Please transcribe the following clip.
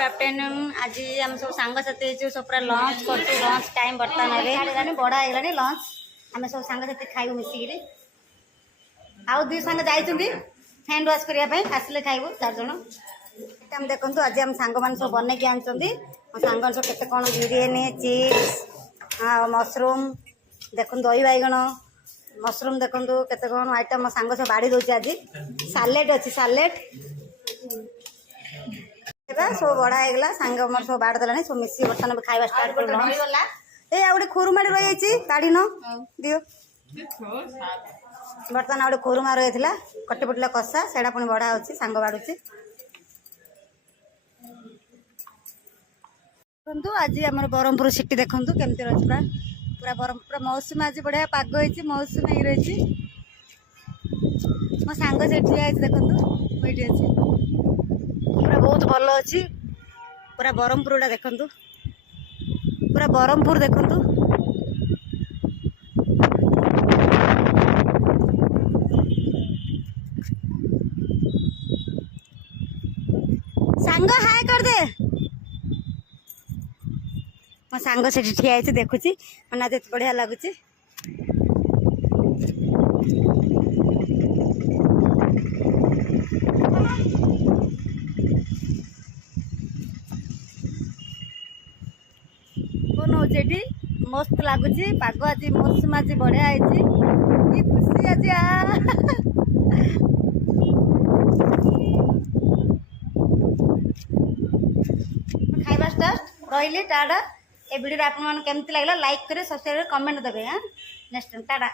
Good afternoon. आज आम सब सांग साथी सब पूरा लंच कर लंच टाइम बर्तमान बड़ा है लंच आम सब सांग साथी खाइबू मिसिक आउ दुई सांग जाइए हैंड वाश करने आसिले खाइबू 4 जन। आम देखो आज आम सांग मान सब बनई आनी सांग सब केते कौन बिरियानी चिप्स मशरूम देखो दही बैगण मशरूम देखो केते कौन आइटम सांग सब बाड़ी दौर आज सालेड अच्छी सालेड सब बड़ा होगा सांग मोर सब बाड़ देला सब मिसी बर्तमान खाଇବା स्टार्ट कर ए आ गोटे खुरुमाड़ी रही जाइए काढ़ी न दियो बर्तमान गोटे खुरुमा रही है कटी पटला कषा से पुणी बड़ा अच्छी सांग बाड़ुची। देखु आज आम ब्रह्मपुर सिटी देखु केमती रही पूरा पूरा ब्रह्मपुर पूरा मौसम आज बढ़िया पाग हो मौसम ही रही मो सांग से ठिया देखु ये अच्छी पूरा बहुत भल अच्छी पूरा ब्रह्मपुर देखु पूरा ब्रह्मपुर देखु सांग हाय कर दे मो सांग से ठिया है देखुची मन आज बढ़िया लगुच नौचेटी मस्त लगुच पाग आज मौसम आज बढ़िया है खुशी आज खाइबा स्टार्ट रही टाटा ए वीडियो आपन केमती लगला लाइक करे सब्सक्राइब कमेंट देबे। नेक्स्ट टाटा।